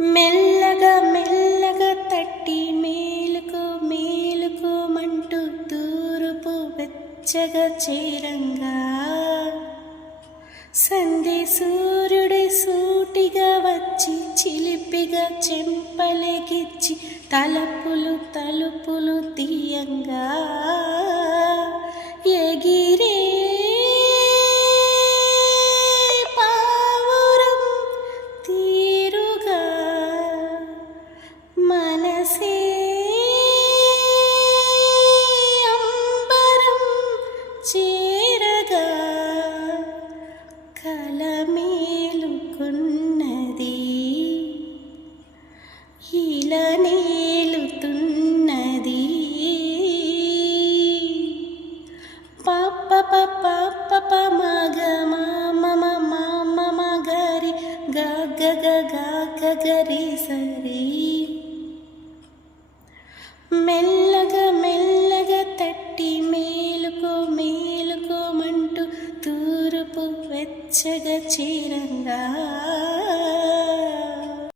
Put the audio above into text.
మెల్లగా మెల్లగా తట్టి మేలుకో మేలుకోమంటూ తూర్పు వెచ్చగా చేరంగా సంధి సూర్యుడి సూటిగా వచ్చి చిలిపిగా చెంపలెగిచ్చి తలుపులు తీయంగా ఎగిరే పావురం తీరుగా మనసే అంబరం చేరగా కలమేలుకున్నది ఇలా నేలుతున్నది పాప పాప మగ మామ మామ గరి గరి సరి మెల్లగా మెల్లగా తట్టి మేలుకో మేలుకోమంటూ తూర్పు వెచ్చగా చేరంగా